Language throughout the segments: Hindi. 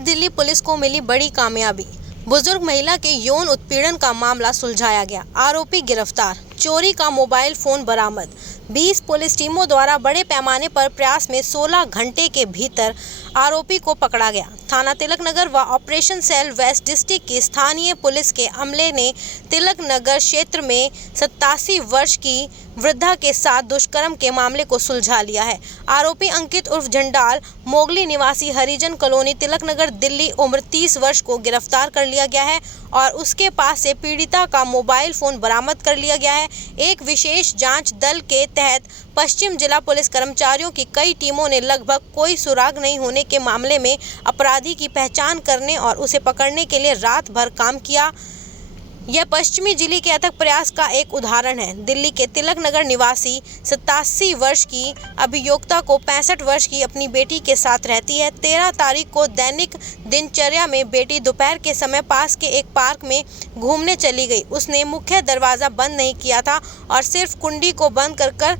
वेस्ट दिल्ली पुलिस को मिली बड़ी कामयाबी। बुजुर्ग महिला के यौन उत्पीड़न का मामला सुलझाया गया। आरोपी गिरफ्तार। चोरी का मोबाइल फोन बरामद। 20 पुलिस टीमों द्वारा बड़े पैमाने पर प्रयास में 16 घंटे के भीतर आरोपी को पकड़ा गया। थाना तिलक नगर व ऑपरेशन सेल वेस्ट डिस्ट्रिक्ट की स्थानीय पुलिस के अमले ने तिलक नगर क्षेत्र में 87 वर्ष की वृद्धा के साथ दुष्कर्म के मामले को सुलझा लिया है। आरोपी अंकित उर्फ झंडाल मोगली निवासी हरिजन कॉलोनी तिलक नगर दिल्ली उम्र 30 वर्ष को गिरफ्तार कर लिया गया है और उसके पास से पीड़िता का मोबाइल फोन बरामद कर लिया गया है। एक विशेष जांच दल के तहत पश्चिम जिला पुलिस कर्मचारियों की कई टीमों ने लगभग कोई सुराग नहीं होने के मामले में अपराधी की पहचान करने और उसे पकड़ने के लिए रात भर काम किया। यह पश्चिमी जिले के अथक प्रयास का एक उदाहरण है। दिल्ली के तिलक नगर निवासी 87 वर्ष की अभियोक्ता को 65 वर्ष की अपनी बेटी के साथ रहती है। 13 तारीख को दैनिक दिनचर्या में बेटी दोपहर के समय पास के एक पार्क में घूमने चली गई। उसने मुख्य दरवाज़ा बंद नहीं किया था और सिर्फ कुंडी को बंद कर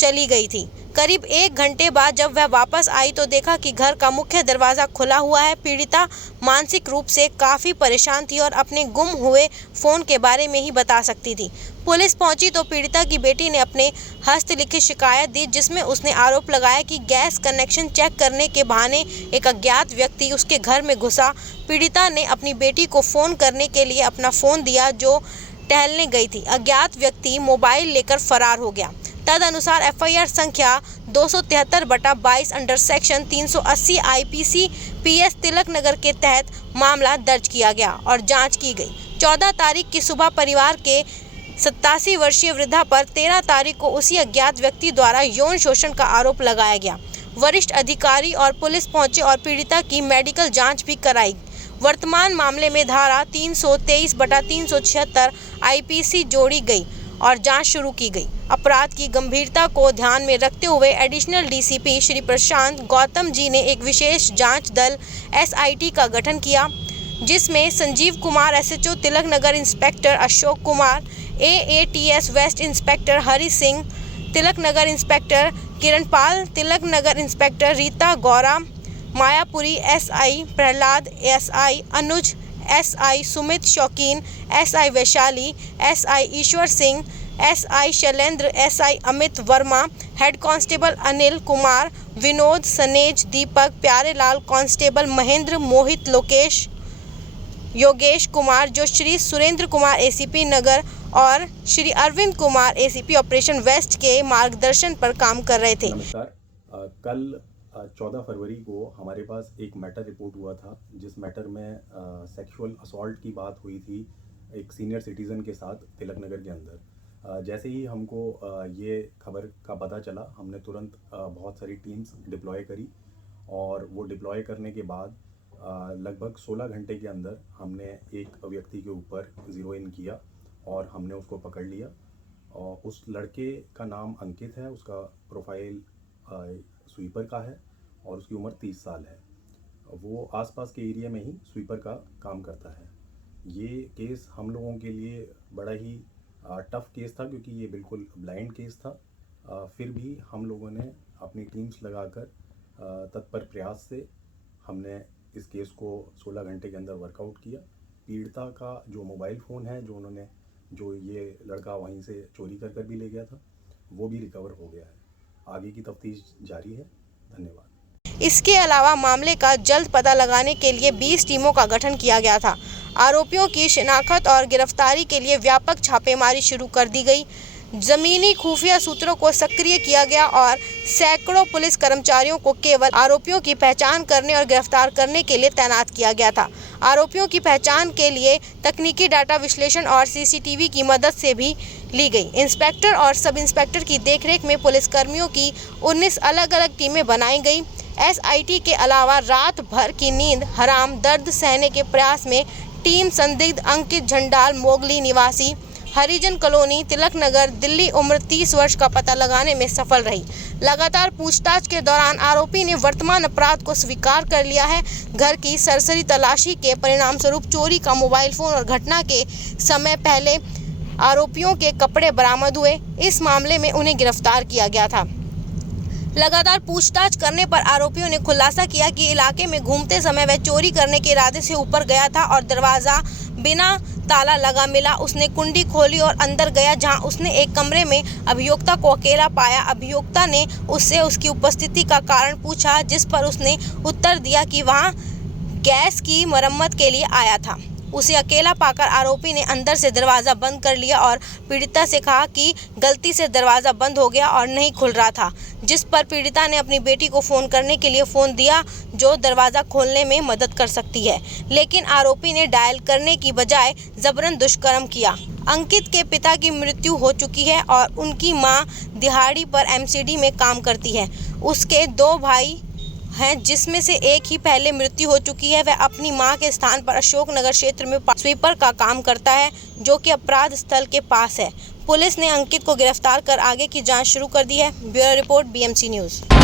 चली गई थी। करीब 1 घंटे बाद जब वह वापस आई तो देखा कि घर का मुख्य दरवाज़ा खुला हुआ है। पीड़िता मानसिक रूप से काफ़ी परेशान थी और अपने गुम हुए फ़ोन के बारे में ही बता सकती थी। पुलिस पहुंची तो पीड़िता की बेटी ने अपने हस्तलिखित शिकायत दी, जिसमें उसने आरोप लगाया कि गैस कनेक्शन चेक करने के बहाने एक अज्ञात व्यक्ति उसके घर में घुसा। पीड़िता ने अपनी बेटी को फ़ोन करने के लिए अपना फ़ोन दिया जो टहलने गई थी। अज्ञात व्यक्ति मोबाइल लेकर फरार हो गया। तदनुसार एफआईआर संख्या 273/22 under section 380 IPC PS Tilak Nagar के तहत मामला दर्ज किया गया और जांच की गई। 14 तारीख की सुबह परिवार के 87 वर्षीय वृद्धा पर 13 तारीख को उसी अज्ञात व्यक्ति द्वारा यौन शोषण का आरोप लगाया गया। वरिष्ठ अधिकारी और पुलिस पहुंचे और पीड़िता की मेडिकल जाँच भी कराई। वर्तमान मामले में धारा 323/376 आईपीसी जोड़ी गई और जांच शुरू की गई। अपराध की गंभीरता को ध्यान में रखते हुए एडिशनल डीसीपी श्री प्रशांत गौतम जी ने एक विशेष जांच दल एसआईटी का गठन किया, जिसमें Sanjeev Kumar SHO Tilak Nagar, inspector Ashok Kumar AATS west, inspector Hari Singh Tilak Nagar, inspector Kiranpal Tilak Nagar, inspector Rita Gaura Mayapuri, SI Prahlad, SI Anuj, SI Sumit Shokeen, SI Vaishali, SI Ishwar Singh, SI Shailendra, SI Amit Verma, head constable Anil Kumar, Vinod, Sanej, Deepak, Pyarelal, constable Mahendra, Mohit, Lokesh, Yogesh Kumar, जो श्री सुरेंद्र कुमार एसीपी नगर और Shri Arvind Kumar ACP operation waste के मार्गदर्शन पर काम कर रहे थे। नमस्कार। कल 14 फरवरी को हमारे पास एक मैटर रिपोर्ट हुआ था, जिस मैटर में सेक्सुअल असॉल्ट की बात हुई थी एक सीनियर सिटीज़न के साथ तिलक नगर के अंदर। जैसे ही हमको ये खबर का पता चला, हमने तुरंत बहुत सारी टीम्स डिप्लॉय करी और वो डिप्लॉय करने के बाद लगभग 16 घंटे के अंदर हमने एक व्यक्ति के ऊपर ज़ीरो इन किया और हमने उसको पकड़ लिया। और उस लड़के का नाम अंकित है, उसका प्रोफाइल स्वीपर का है और उसकी उम्र 30 साल है। वो आसपास के एरिया में ही स्वीपर का काम करता है। ये केस हम लोगों के लिए बड़ा ही टफ़ केस था, क्योंकि ये बिल्कुल ब्लाइंड केस था। फिर भी हम लोगों ने अपनी टीम्स लगाकर तत्पर प्रयास से हमने इस केस को 16 घंटे के अंदर वर्कआउट किया। पीड़िता का जो मोबाइल फ़ोन है, जो ये लड़का वहीं से चोरी कर भी ले गया था, वो भी रिकवर हो गया है। आगे की तफ्तीश जारी है। धन्यवाद। इसके अलावा मामले का जल्द पता लगाने के लिए 20 टीमों का गठन किया गया था। आरोपियों की शिनाख्त और गिरफ्तारी के लिए व्यापक छापेमारी शुरू कर दी गई। जमीनी खुफिया सूत्रों को सक्रिय किया गया और सैकड़ों पुलिस कर्मचारियों को केवल आरोपियों की पहचान करने और गिरफ्तार करने के लिए तैनात किया गया था। आरोपियों की पहचान के लिए तकनीकी डाटा विश्लेषण और सीसीटीवी की मदद से भी ली गई। इंस्पेक्टर और सब इंस्पेक्टर की देखरेख में पुलिसकर्मियों की 19 अलग अलग टीमें बनाई गई। एसआईटी के अलावा रात भर की नींद हराम दर्द सहने के प्रयास में टीम संदिग्ध अंकित झंडाल मोगली निवासी हरिजन कॉलोनी तिलक नगर दिल्ली उम्र 30 वर्ष का पता लगाने में सफल रही। लगातार पूछताछ के दौरान आरोपी ने वर्तमान अपराध को स्वीकार कर लिया है। घर की सरसरी तलाशी के परिणाम स्वरूप चोरी का मोबाइल फोन और घटना के समय पहले आरोपियों के कपड़े बरामद हुए। इस मामले में उन्हें गिरफ्तार किया गया था। लगातार पूछताछ करने पर आरोपियों ने खुलासा किया कि इलाके में घूमते समय वह चोरी करने के इरादे से ऊपर गया था और दरवाजा बिना ताला लगा मिला। उसने कुंडी खोली और अंदर गया, जहां उसने एक कमरे में अभियुक्ता को अकेला पाया। अभियुक्ता ने उससे उसकी उपस्थिति का कारण पूछा, जिस पर उसने उत्तर दिया कि वहां गैस की मरम्मत के लिए आया था। उसे अकेला पाकर आरोपी ने अंदर से दरवाज़ा बंद कर लिया और पीड़िता से कहा कि गलती से दरवाज़ा बंद हो गया और नहीं खुल रहा था, जिस पर पीड़िता ने अपनी बेटी को फ़ोन करने के लिए फ़ोन दिया, जो दरवाज़ा खोलने में मदद कर सकती है। लेकिन आरोपी ने डायल करने की बजाय जबरन दुष्कर्म किया। अंकित के पिता की मृत्यु हो चुकी है और उनकी मां दिहाड़ी पर एमसीडी में काम करती है। उसके 2 भाई हैं, जिसमें से एक ही पहले मृत्यु हो चुकी है। वह अपनी मां के स्थान पर अशोकनगर क्षेत्र में स्वीपर का काम करता है, जो कि अपराध स्थल के पास है। पुलिस ने अंकित को गिरफ्तार कर आगे की जांच शुरू कर दी है। Bureau report, BMC news.